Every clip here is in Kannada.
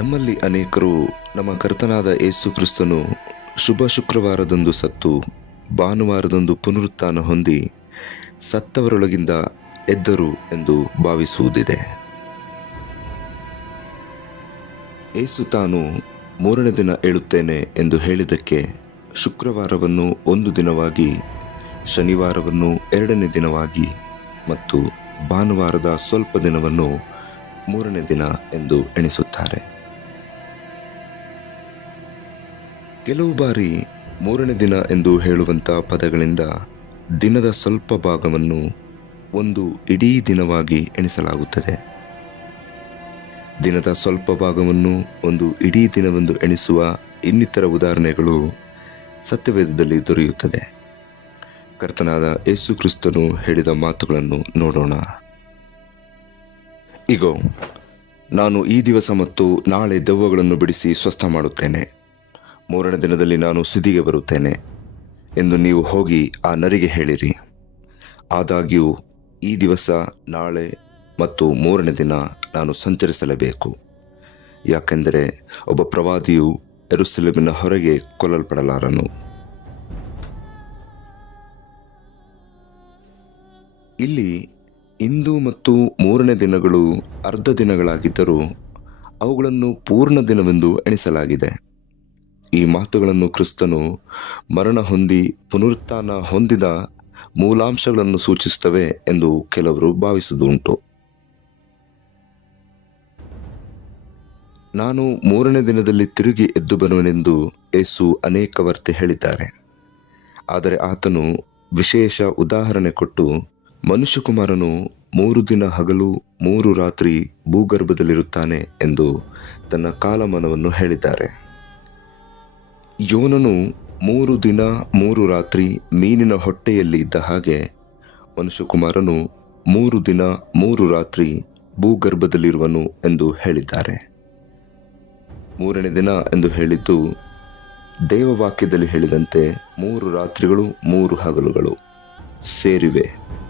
ನಮ್ಮಲ್ಲಿ ಅನೇಕರು ನಮ್ಮ ಕರ್ತನಾದ ಯೇಸು ಕ್ರಿಸ್ತನು ಶುಭ ಶುಕ್ರವಾರದಂದು ಸತ್ತು ಭಾನುವಾರದಂದು ಪುನರುತ್ಥಾನ ಹೊಂದಿ ಸತ್ತವರೊಳಗಿಂದ ಎದ್ದರು ಎಂದು ಭಾವಿಸುವುದಿದೆ. ಯೇಸು ತಾನು ಮೂರನೇ ದಿನ ಏಳುತ್ತೇನೆ ಎಂದು ಹೇಳಿದ್ದಕ್ಕೆ ಶುಕ್ರವಾರವನ್ನು ಒಂದು ದಿನವಾಗಿ, ಶನಿವಾರವನ್ನು ಎರಡನೇ ದಿನವಾಗಿ ಮತ್ತು ಭಾನುವಾರದ ಸ್ವಲ್ಪ ದಿನವನ್ನು ಮೂರನೇ ದಿನ ಎಂದು ಎಣಿಸುತ್ತಾರೆ. ಕೆಲವು ಬಾರಿ ಮೂರನೇ ದಿನ ಎಂದು ಹೇಳುವಂಥ ಪದಗಳಿಂದ ದಿನದ ಸ್ವಲ್ಪ ಭಾಗವನ್ನು ಒಂದು ಇಡೀ ದಿನವಾಗಿ ಎಣಿಸಲಾಗುತ್ತದೆ. ದಿನದ ಸ್ವಲ್ಪ ಭಾಗವನ್ನು ಒಂದು ಇಡೀ ದಿನವೆಂದು ಎಣಿಸುವ ಇನ್ನಿತರ ಉದಾಹರಣೆಗಳು ಸತ್ಯವೇದದಲ್ಲಿ ದೊರೆಯುತ್ತದೆ. ಕರ್ತನಾದ ಯೇಸು ಕ್ರಿಸ್ತನು ಹೇಳಿದ ಮಾತುಗಳನ್ನು ನೋಡೋಣ. ಇಗೋ, ನಾನು ಈ ದಿವಸ ಮತ್ತು ನಾಳೆ ದೆವ್ವಗಳನ್ನು ಬಿಡಿಸಿ ಸ್ವಸ್ಥ ಮಾಡುತ್ತೇನೆ. ಮೂರನೇ ದಿನದಲ್ಲಿ ನಾನು ಸುದ್ದಿಗೆ ಬರುತ್ತೇನೆ ಎಂದು ನೀವು ಹೋಗಿ ಆ ನರಿಗೆ ಹೇಳಿರಿ. ಆದಾಗ್ಯೂ ಈ ದಿವಸ, ನಾಳೆ ಮತ್ತು ಮೂರನೇ ದಿನ ನಾನು ಸಂಚರಿಸಲೇಬೇಕು. ಯಾಕೆಂದರೆ ಒಬ್ಬ ಪ್ರವಾದಿಯು ಯೆರೂಸಲೇಮಿನ ಹೊರಗೆ ಕೊಲ್ಲಲ್ಪಡಲಾರನು. ಇಲ್ಲಿ ಇಂದು ಮತ್ತು ಮೂರನೇ ದಿನಗಳು ಅರ್ಧ ದಿನಗಳಾಗಿದ್ದರೂ ಅವುಗಳನ್ನು ಪೂರ್ಣ ದಿನವೆಂದು ಎಣಿಸಲಾಗಿದೆ. ಈ ಮಾತುಗಳನ್ನು ಕ್ರಿಸ್ತನು ಮರಣ ಹೊಂದಿ ಪುನರುತ್ಥಾನ ಹೊಂದಿದ ಮೂಲಾಂಶಗಳನ್ನು ಸೂಚಿಸುತ್ತವೆ ಎಂದು ಕೆಲವರು ಭಾವಿಸುವುದುಂಟು. ನಾನು ಮೂರನೇ ದಿನದಲ್ಲಿ ತಿರುಗಿ ಎದ್ದು ಬರುವೆನೆಂದು ಯೇಸು ಅನೇಕ ವರ್ತಿ ಹೇಳಿದ್ದಾರೆ. ಆದರೆ ಆತನು ವಿಶೇಷ ಉದಾಹರಣೆ ಕೊಟ್ಟು ಮನುಷ್ಯಕುಮಾರನು 3 ದಿನ ಹಗಲು 3 ರಾತ್ರಿ ಭೂಗರ್ಭದಲ್ಲಿರುತ್ತಾನೆ ಎಂದು ತನ್ನ ಕಾಲಮಾನವನ್ನು ಹೇಳಿದ್ದಾರೆ. ಯೋನನು 3 ದಿನ 3 ರಾತ್ರಿ ಮೀನಿನ ಹೊಟ್ಟೆಯಲ್ಲಿ ಇದ್ದ ಹಾಗೆ ಮನುಷ್ಯಕುಮಾರನು 3 ದಿನ 3 ರಾತ್ರಿ ಭೂಗರ್ಭದಲ್ಲಿರುವನು ಎಂದು ಹೇಳಿದ್ದಾರೆ. ಮೂರನೇ ದಿನ ಎಂದು ಹೇಳಿದ್ದು ದೇವವಾಕ್ಯದಲ್ಲಿ ಹೇಳಿದಂತೆ 3 ರಾತ್ರಿಗಳು 3 ಹಗಲುಗಳು ಸೇರಿವೆ.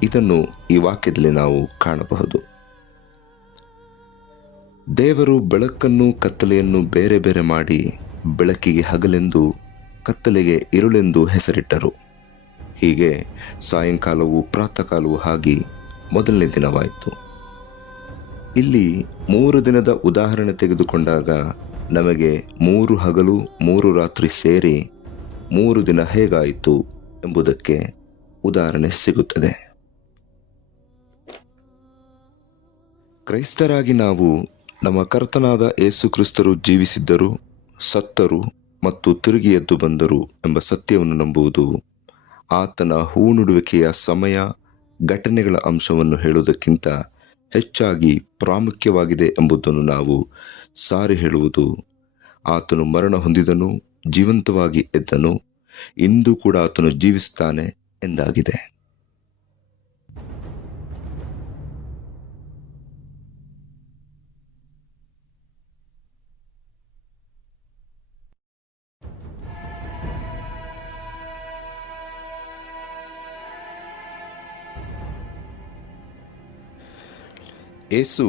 ಇದನ್ನು ಈ ವಾಕ್ಯದಲ್ಲಿ ನಾವು ಕಾಣಬಹುದು. ದೇವರು ಬೆಳಕನ್ನು ಕತ್ತಲೆಯನ್ನು ಬೇರೆ ಬೇರೆ ಮಾಡಿ ಬೆಳಕಿಗೆ ಹಗಲೆಂದು ಕತ್ತಲೆಗೆ ಇರುಳೆಂದು ಹೆಸರಿಟ್ಟರು. ಹೀಗೆ ಸಾಯಂಕಾಲವು ಪ್ರಾತಃ ಕಾಲವೂ ಆಗಿ ಮೊದಲನೇ ದಿನವಾಯಿತು. ಇಲ್ಲಿ 3 ದಿನದ ಉದಾಹರಣೆ ತೆಗೆದುಕೊಂಡಾಗ ನಮಗೆ 3 ಹಗಲು 3 ರಾತ್ರಿ ಸೇರಿ 3 ದಿನ ಹೇಗಾಯಿತು ಎಂಬುದಕ್ಕೆ ಉದಾಹರಣೆ ಸಿಗುತ್ತದೆ. ಕ್ರೈಸ್ತರಾಗಿ ನಾವು ನಮ್ಮ ಕರ್ತನಾದ ಯೇಸು ಕ್ರಿಸ್ತರು ಜೀವಿಸಿದ್ದರು, ಸತ್ತರು ಮತ್ತು ತಿರುಗಿ ಎದ್ದು ಬಂದರು ಎಂಬ ಸತ್ಯವನ್ನು ನಂಬುವುದು ಆತನ ಹೂನುಡುವಿಕೆಯ ಸಮಯ, ಘಟನೆಗಳ ಅಂಶವನ್ನು ಹೇಳುವುದಕ್ಕಿಂತ ಹೆಚ್ಚಾಗಿ ಪ್ರಾಮುಖ್ಯವಾಗಿದೆ ಎಂಬುದನ್ನು ನಾವು ಸಾರಿ ಹೇಳುವುದು ಆತನು ಮರಣ ಹೊಂದಿದನು, ಜೀವಂತವಾಗಿ ಎದ್ದನು, ಇಂದು ಕೂಡ ಆತನು ಜೀವಿಸುತ್ತಾನೆ ಎಂದಾಗಿದೆ. ಯೇಸು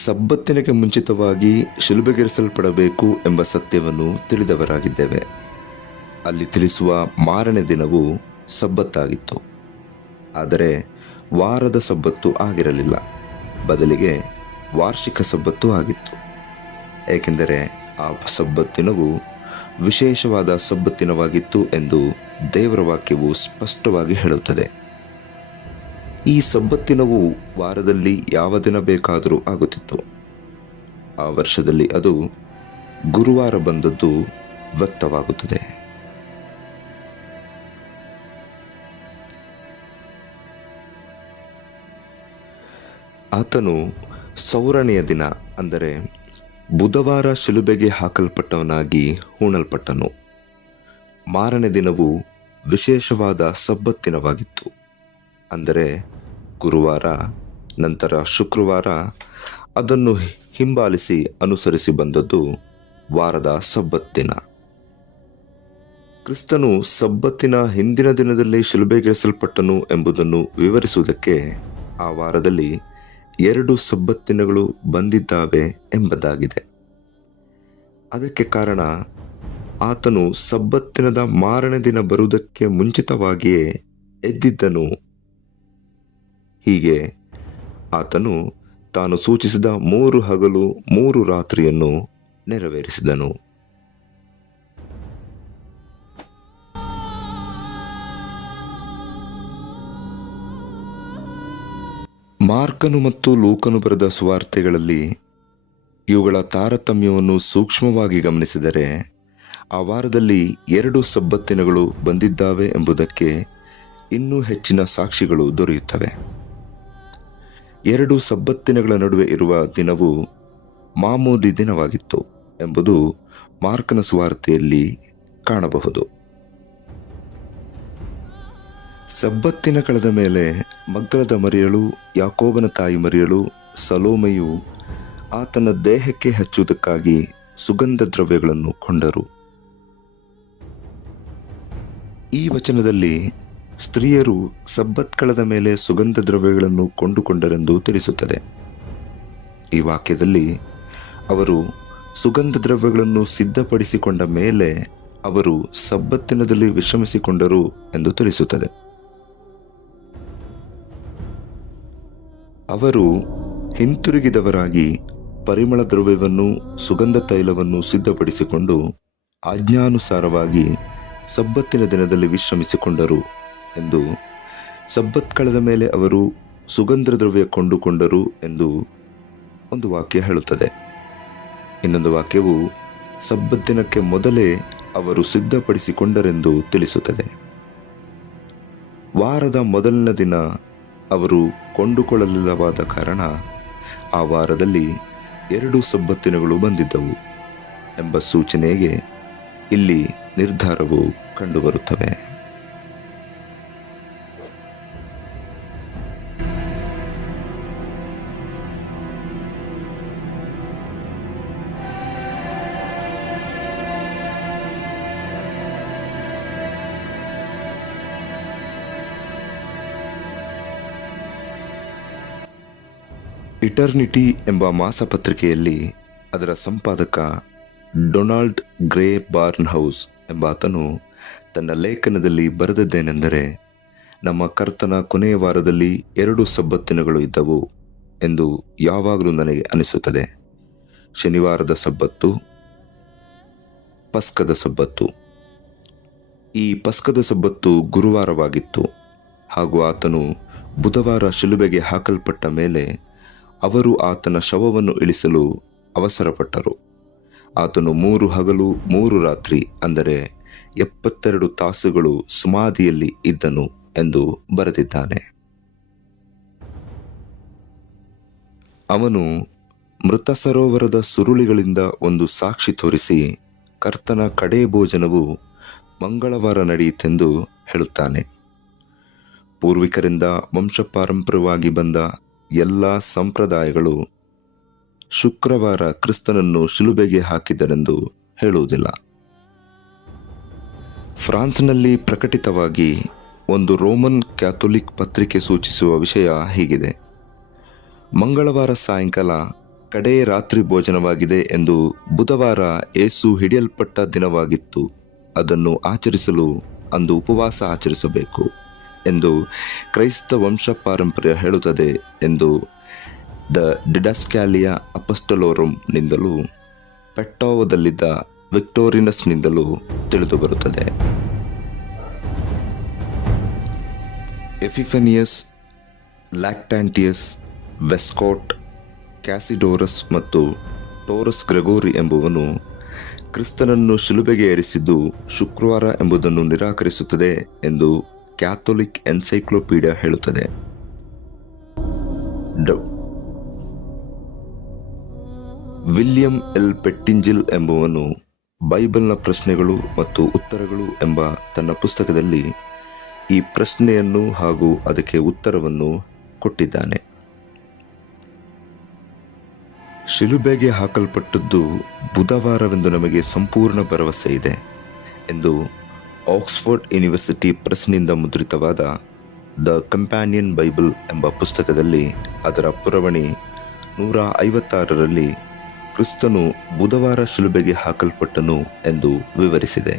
ಸಬ್ಬತ್ತಿನಕ್ಕೆ ಮುಂಚಿತವಾಗಿ ಶಿಲುಬೆಗೇರಿಸಲ್ಪಡಬೇಕು ಎಂಬ ಸತ್ಯವನ್ನು ತಿಳಿದವರಾಗಿದ್ದೇವೆ. ಅಲ್ಲಿ ತಿಳಿಸುವ ಮಾರನೇ ದಿನವು ಸಬ್ಬತ್ತಾಗಿತ್ತು. ಆದರೆ ವಾರದ ಸಬ್ಬತ್ತು ಆಗಿರಲಿಲ್ಲ, ಬದಲಿಗೆ ವಾರ್ಷಿಕ ಸಬ್ಬತ್ತು ಆಗಿತ್ತು. ಏಕೆಂದರೆ ಆ ಸಬ್ಬತ್ತಿನವು ವಿಶೇಷವಾದ ಸಬ್ಬತ್ತಿನವಾಗಿತ್ತು ಎಂದು ದೇವರ ವಾಕ್ಯವು ಸ್ಪಷ್ಟವಾಗಿ ಹೇಳುತ್ತದೆ. ಈ ಸಬ್ಬತ್ತಿನವು ವಾರದಲ್ಲಿ ಯಾವ ದಿನ ಬೇಕಾದರೂ ಆಗುತ್ತಿತ್ತು. ಆ ವರ್ಷದಲ್ಲಿ ಅದು ಗುರುವಾರ ಬಂದದ್ದು ವ್ಯಕ್ತವಾಗುತ್ತದೆ. ಆತನು ಸೌರಣೆಯ ದಿನ ಅಂದರೆ ಬುಧವಾರ ಶಿಲುಬೆಗೆ ಹಾಕಲ್ಪಟ್ಟವನಾಗಿ ಹೂಣಲ್ಪಟ್ಟನು. ಮಾರನೇ ದಿನವು ವಿಶೇಷವಾದ ಸಬ್ಬತ್ತಿನವಾಗಿತ್ತು. ಅಂದರೆ ಗುರುವಾರ, ನಂತರ ಶುಕ್ರವಾರ, ಅದನ್ನು ಹಿಂಬಾಲಿಸಿ ಅನುಸರಿಸಿ ಬಂದದ್ದು ವಾರದ ಸಬ್ಬತ್ತಿನ. ಕ್ರಿಸ್ತನು ಸಬ್ಬತ್ತಿನ ಹಿಂದಿನ ದಿನದಲ್ಲಿ ಶಿಲುಬೆಗೇರಿಸಲ್ಪಟ್ಟನು ಎಂಬುದನ್ನು ವಿವರಿಸುವುದಕ್ಕೆ ಆ ವಾರದಲ್ಲಿ 2 ಸಬ್ಬತ್ತಿನಗಳು ಬಂದಿದ್ದಾವೆ ಎಂಬುದಾಗಿದೆ. ಅದಕ್ಕೆ ಕಾರಣ ಆತನು ಸಬ್ಬತ್ತಿನದ ಮಾರನೇ ದಿನ ಬರುವುದಕ್ಕೆ ಮುಂಚಿತವಾಗಿಯೇ ಎದ್ದಿದ್ದನು. ಹೀಗೆ ಆತನು ತಾನು ಸೂಚಿಸಿದ 3 ಹಗಲು 3 ರಾತ್ರಿಯನ್ನು ನೆರವೇರಿಸಿದನು. ಮಾರ್ಕನು ಮತ್ತು ಲೂಕನು ಬರೆದ ಸುವಾರ್ತೆಗಳಲ್ಲಿ ಇವುಗಳ ತಾರತಮ್ಯವನ್ನು ಸೂಕ್ಷ್ಮವಾಗಿ ಗಮನಿಸಿದರೆ ಆ ವಾರದಲ್ಲಿ 2 ಸಬ್ಬತ್ತಿನಗಳು ಬಂದಿದ್ದಾವೆ ಎಂಬುದಕ್ಕೆ ಇನ್ನೂ ಹೆಚ್ಚಿನ ಸಾಕ್ಷಿಗಳು ದೊರೆಯುತ್ತವೆ. 2 ಸಬ್ಬತ್ತಿನಗಳ ನಡುವೆ ಇರುವ ದಿನವು ಮಾಮೂಲಿ ದಿನವಾಗಿತ್ತು ಎಂಬುದು ಮಾರ್ಕನ ಸುವಾರ್ತೆಯಲ್ಲಿ ಕಾಣಬಹುದು. ಸಬ್ಬತ್ತಿನ ಕಳೆದ ಮೇಲೆ ಮಗ್ದಲದ ಮರಿಯಳು, ಯಾಕೋಬನ ತಾಯಿ ಮರಿಯಳು, ಸಲೋಮೆಯು ಆತನ ದೇಹಕ್ಕೆ ಹಚ್ಚುವುದಕ್ಕಾಗಿ ಸುಗಂಧ ದ್ರವ್ಯಗಳನ್ನು ಕೊಂಡರು. ಈ ವಚನದಲ್ಲಿ ಸ್ತ್ರೀಯರು ಸಬ್ಬತ್ ಕಳೆದ ಮೇಲೆ ಸುಗಂಧ ದ್ರವ್ಯಗಳನ್ನು ಕೊಂಡುಕೊಂಡರೆಂದು ತಿಳಿಸುತ್ತದೆ. ಈ ವಾಕ್ಯದಲ್ಲಿ ಅವರು ಸುಗಂಧ ದ್ರವ್ಯಗಳನ್ನು ಸಿದ್ಧಪಡಿಸಿಕೊಂಡ ಮೇಲೆ ಅವರು ಸಬ್ಬತ್ತಿನದಲ್ಲಿ ವಿಶ್ರಮಿಸಿಕೊಂಡರು ಎಂದು ತಿಳಿಸುತ್ತದೆ. ಅವರು ಹಿಂತಿರುಗಿದವರಾಗಿ ಪರಿಮಳ ದ್ರವ್ಯವನ್ನು, ಸುಗಂಧ ತೈಲವನ್ನು ಸಿದ್ಧಪಡಿಸಿಕೊಂಡು ಆಜ್ಞಾನುಸಾರವಾಗಿ ಸಬ್ಬತ್ತಿನ ದಿನದಲ್ಲಿ ವಿಶ್ರಮಿಸಿಕೊಂಡರು ಎಂದು, ಸಬ್ಬತ್ ಕಳೆದ ಮೇಲೆ ಅವರು ಸುಗಂಧ ದ್ರವ್ಯ ಕೊಂಡುಕೊಂಡರು ಎಂದು ಒಂದು ವಾಕ್ಯ ಹೇಳುತ್ತದೆ. ಇನ್ನೊಂದು ವಾಕ್ಯವು ಸಬ್ಬತ್ ದಿನಕ್ಕೆ ಮೊದಲೇ ಅವರು ಸಿದ್ಧಪಡಿಸಿಕೊಂಡರೆಂದು ತಿಳಿಸುತ್ತದೆ. ವಾರದ ಮೊದಲನೇ ದಿನ ಅವರು ಕೊಂಡುಕೊಳ್ಳಲಿಲ್ಲವಾದ ಕಾರಣ ಆ ವಾರದಲ್ಲಿ 2 ಸಬ್ಬತ್ತಿನಗಳು ಬಂದಿದ್ದವು ಎಂಬ ಸೂಚನೆಗೆ ಇಲ್ಲಿ ನಿರ್ಧಾರವು ಕಂಡುಬರುತ್ತವೆ. ಇಟರ್ನಿಟಿ ಎಂಬ ಮಾಸಪತ್ರಿಕೆಯಲ್ಲಿ ಅದರ ಸಂಪಾದಕ ಡೊನಾಲ್ಡ್ ಗ್ರೇ ಬಾರ್ನ್ ಹೌಸ್ ಎಂಬಾತನು ತನ್ನ ಲೇಖನದಲ್ಲಿ ಬರೆದದ್ದೇನೆಂದರೆ, ನಮ್ಮ ಕರ್ತನ ಕೊನೆಯ ವಾರದಲ್ಲಿ 2 ಸಬ್ಬತ್ತಿನಗಳು ಇದ್ದವು ಎಂದು ಯಾವಾಗಲೂ ನನಗೆ ಅನಿಸುತ್ತದೆ. ಶನಿವಾರದ ಸಬ್ಬತ್ತು, ಪಸ್ಕದ ಸಬ್ಬತ್ತು. ಈ ಪಸ್ಕದ ಸಬ್ಬತ್ತು ಗುರುವಾರವಾಗಿತ್ತು ಹಾಗೂ ಆತನು ಬುಧವಾರ ಶಿಲುಬೆಗೆ ಹಾಕಲ್ಪಟ್ಟ ಮೇಲೆ ಅವರು ಆತನ ಶವವನ್ನು ಇಳಿಸಲು ಅವಸರಪಟ್ಟರು. ಆತನು 3 ಹಗಲು 3 ರಾತ್ರಿ ಅಂದರೆ 72 ತಾಸುಗಳು ಸಮಾಧಿಯಲ್ಲಿ ಇದ್ದನು ಎಂದು ಬರೆದಿದ್ದಾನೆ. ಅವನು ಮೃತ ಸರೋವರದ ಸುರುಳಿಗಳಿಂದ ಒಂದು ಸಾಕ್ಷಿ ತೋರಿಸಿ ಕರ್ತನ ಕಡೇ ಭೋಜನವು ಮಂಗಳವಾರ ನಡೆಯಿತೆಂದು ಹೇಳುತ್ತಾನೆ. ಪೂರ್ವಿಕರಿಂದ ವಂಶಪಾರಂಪರ್ಯವಾಗಿ ಬಂದ ಎಲ್ಲ ಸಂಪ್ರದಾಯಗಳು ಶುಕ್ರವಾರ ಕ್ರಿಸ್ತನನ್ನು ಶಿಲುಬೆಗೆ ಹಾಕಿದರೆಂದು ಹೇಳುವುದಿಲ್ಲ. ಫ್ರಾನ್ಸ್ನಲ್ಲಿ ಪ್ರಕಟಿತವಾಗಿ ಒಂದು ರೋಮನ್ ಕ್ಯಾಥೋಲಿಕ್ ಪತ್ರಿಕೆ ಸೂಚಿಸುವ ವಿಷಯ ಹೀಗಿದೆ: ಮಂಗಳವಾರ ಸಾಯಂಕಾಲ ಕಡೇ ರಾತ್ರಿ ಭೋಜನವಾಗಿದೆ ಎಂದು ಬುಧವಾರ ಏಸು ಹಿಡಿಯಲ್ಪಟ್ಟ ದಿನವಾಗಿತ್ತು, ಅದನ್ನು ಆಚರಿಸಲು ಅಂದು ಉಪವಾಸ ಆಚರಿಸಬೇಕು ಎಂದು ಕ್ರೈಸ್ತ ವಂಶ ಪಾರಂಪರ್ಯ ಹೇಳುತ್ತದೆ ಎಂದು ದ ಡಿಡಾಸ್ಕ್ಯಾಲಿಯಾ ಅಪಸ್ಟೋಲೋರಮ್ ನಿಂದಲೂ ಪೆಟ್ಟೋವದಲ್ಲಿದ್ದ ವಿಕ್ಟೋರಿನಸ್ನಿಂದಲೂ ತಿಳಿದುಬರುತ್ತದೆ. ಎಫಿಫೆನಿಯಸ್, ಲ್ಯಾಕ್ಟಾಂಟಿಯಸ್, ವೆಸ್ಕೋಟ್, ಕ್ಯಾಸಿಡೋರಸ್ ಮತ್ತು ಟೋರಸ್ ಗ್ರೆಗೋರಿ ಎಂಬುವನು ಕ್ರಿಸ್ತನನ್ನು ಶಿಲುಬೆಗೆ ಏರಿಸಿದ್ದು ಶುಕ್ರವಾರ ಎಂಬುದನ್ನು ನಿರಾಕರಿಸುತ್ತದೆ ಎಂದು ಕ್ಯಾಥೋಲಿಕ್ ಎನ್ಸೈಕ್ಲೋಪೀಡಿಯಾ ಹೇಳುತ್ತದೆ. ವಿಲಿಯಂ ಎಲ್ ಪೆಟ್ಟಿಂಜಿಲ್ ಎಂಬುವನು ಬೈಬಲ್ನ ಪ್ರಶ್ನೆಗಳು ಮತ್ತು ಉತ್ತರಗಳು ಎಂಬ ತನ್ನ ಪುಸ್ತಕದಲ್ಲಿ ಈ ಪ್ರಶ್ನೆಯನ್ನು ಹಾಗೂ ಅದಕ್ಕೆ ಉತ್ತರವನ್ನು ಕೊಟ್ಟಿದ್ದಾನೆ. ಶಿಲುಬೆಗೆ ಹಾಕಲ್ಪಟ್ಟದ್ದು ಬುಧವಾರವೆಂದು ನಮಗೆ ಸಂಪೂರ್ಣ ಭರವಸೆ ಇದೆ ಎಂದು ಆಕ್ಸ್ಫರ್ಡ್ ಯೂನಿವರ್ಸಿಟಿ ಪ್ರೆಸ್ನಿಂದ ಮುದ್ರಿತವಾದ ದ ಕಂಪ್ಯಾನಿಯನ್ ಬೈಬಲ್ ಎಂಬ ಪುಸ್ತಕದಲ್ಲಿ ಅದರ ಪುರವಣಿ 156ರಲ್ಲಿ ಕ್ರಿಸ್ತನು ಬುಧವಾರ ಶಿಲುಬೆಗೆ ಹಾಕಲ್ಪಟ್ಟನು ಎಂದು ವಿವರಿಸಿದೆ.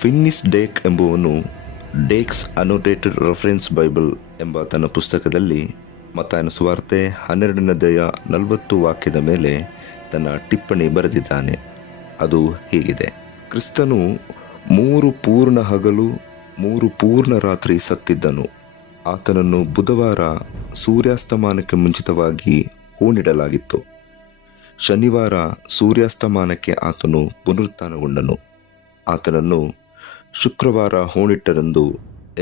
ಫಿನ್ನಿಸ್ ಡೇಕ್ ಎಂಬುವನು ಡೇಕ್ಸ್ ಅನೋಟೇಟೆಡ್ ರೆಫರೆನ್ಸ್ ಬೈಬಲ್ ಎಂಬ ತನ್ನ ಪುಸ್ತಕದಲ್ಲಿ ಮತ್ತಾಯನ ಸುವಾರ್ತೆ 12 ವಾಕ್ಯದ ಮೇಲೆ ತನ್ನ ಟಿಪ್ಪಣಿ ಬರೆದಿದ್ದಾನೆ. ಅದು ಹೀಗಿದೆ: ಕ್ರಿಸ್ತನು 3 ಪೂರ್ಣ ಹಗಲು 3 ಪೂರ್ಣ ರಾತ್ರಿ ಸತ್ತಿದ್ದನು. ಆತನನ್ನು ಬುಧವಾರ ಸೂರ್ಯಾಸ್ತಮಾನಕ್ಕೆ ಮುಂಚಿತವಾಗಿ ಹೂಣಿಡಲಾಗಿತ್ತು. ಶನಿವಾರ ಸೂರ್ಯಾಸ್ತಮಾನಕ್ಕೆ ಆತನು ಪುನರುತ್ಥಾನಗೊಂಡನು. ಆತನನ್ನು ಶುಕ್ರವಾರ ಹೂಣಿಟ್ಟರೆಂದು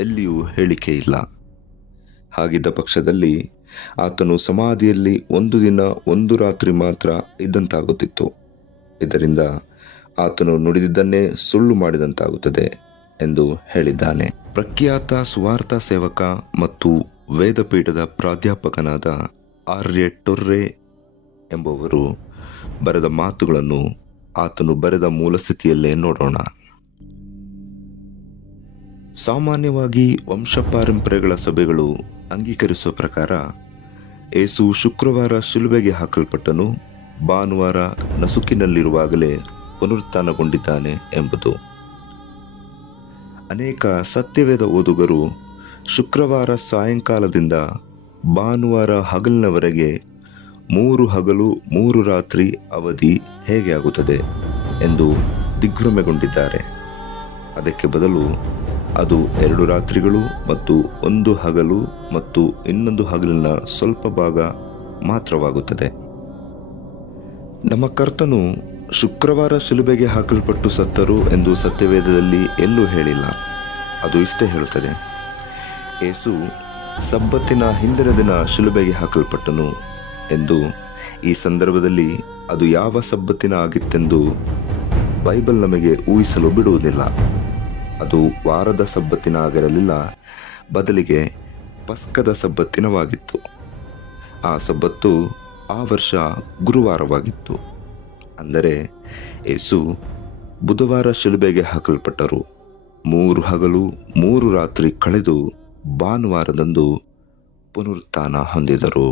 ಎಲ್ಲಿಯೂ ಹೇಳಿಕೆ ಇಲ್ಲ. ಹಾಗಿದ್ದ ಪಕ್ಷದಲ್ಲಿ ಆತನು ಸಮಾಧಿಯಲ್ಲಿ 1 ದಿನ 1 ರಾತ್ರಿ ಮಾತ್ರ ಇದ್ದಂತಾಗುತ್ತಿತ್ತು. ಇದರಿಂದ ಆತನು ನುಡಿದಿದ್ದನ್ನೇ ಸುಳ್ಳು ಮಾಡಿದಂತಾಗುತ್ತದೆ ಎಂದು ಹೇಳಿದ್ದಾನೆ. ಪ್ರಖ್ಯಾತ ಸುವಾರ್ಥ ಸೇವಕ ಮತ್ತು ವೇದಪೀಠದ ಪ್ರಾಧ್ಯಾಪಕನಾದ ಆರ್ಯೆ ಟೊರ್ರೆ ಎಂಬುವರು ಬರೆದ ಮಾತುಗಳನ್ನು ಆತನು ಬರೆದ ಮೂಲಸ್ಥಿತಿಯಲ್ಲೇ ನೋಡೋಣ. ಸಾಮಾನ್ಯವಾಗಿ ವಂಶಪಾರಂಪರ್ಯಗಳ ಸಭೆಗಳು ಅಂಗೀಕರಿಸುವ ಪ್ರಕಾರ ಯೇಸು ಶುಕ್ರವಾರ ಶಿಲುಬೆಗೆ ಹಾಕಲ್ಪಟ್ಟನು, ಭಾನುವಾರ ನಸುಕಿನಲ್ಲಿರುವಾಗಲೇ ಪುನರುತ್ಥಾನಗೊಂಡಿದ್ದಾನೆ ಎಂಬುದು. ಅನೇಕ ಸತ್ಯವೇದ ಓದುಗರು ಶುಕ್ರವಾರ ಸಾಯಂಕಾಲದಿಂದ ಭಾನುವಾರ ಹಗಲಿನವರೆಗೆ 3 ಹಗಲು 3 ರಾತ್ರಿ ಅವಧಿ ಹೇಗೆ ಆಗುತ್ತದೆ ಎಂದು ದಿಗ್ಭ್ರಮೆಗೊಂಡಿದ್ದಾರೆ. ಅದಕ್ಕೆ ಬದಲು ಅದು 2 ರಾತ್ರಿಗಳು ಮತ್ತು 1 ಹಗಲು ಮತ್ತು ಇನ್ನೊಂದು ಹಗಲಿನ ಸ್ವಲ್ಪ ಭಾಗ ಮಾತ್ರವಾಗುತ್ತದೆ. ನಮ್ಮ ಕರ್ತನು ಶುಕ್ರವಾರ ಶಿಲುಬೆಗೆ ಹಾಕಲ್ಪಟ್ಟು ಸತ್ತರು ಎಂದು ಸತ್ಯವೇದದಲ್ಲಿ ಎಲ್ಲೂ ಹೇಳಿಲ್ಲ. ಅದು ಇಷ್ಟೇ ಹೇಳುತ್ತದೆ: ಯೇಸು ಸಬ್ಬತ್ತಿನ ಹಿಂದಿನ ದಿನ ಶಿಲುಬೆಗೆ ಹಾಕಲ್ಪಟ್ಟನು ಎಂದು. ಈ ಸಂದರ್ಭದಲ್ಲಿ ಅದು ಯಾವ ಸಬ್ಬತ್ತಿನ ಆಗಿತ್ತೆಂದು ಬೈಬಲ್ ನಮಗೆ ಊಹಿಸಲು ಬಿಡುವುದಿಲ್ಲ. ಅದು ವಾರದ ಸಬ್ಬತ್ತಿನ ಆಗಿರಲಿಲ್ಲ, ಬದಲಿಗೆ ಪಸ್ಕದ ಸಬ್ಬತ್ತಿನವಾಗಿತ್ತು. ಆ ಸಬ್ಬತ್ತು ಆ ವರ್ಷ ಗುರುವಾರವಾಗಿತ್ತು. ಅಂದರೆ ಯೇಸು ಬುಧವಾರ ಶಿಲುಬೆಗೆ ಹಾಕಲ್ಪಟ್ಟರು. 3 ಹಗಲು 3 ರಾತ್ರಿ ಕಳೆದು ಭಾನುವಾರದಂದು ಪುನರುತ್ಥಾನ ಹೊಂದಿದರು.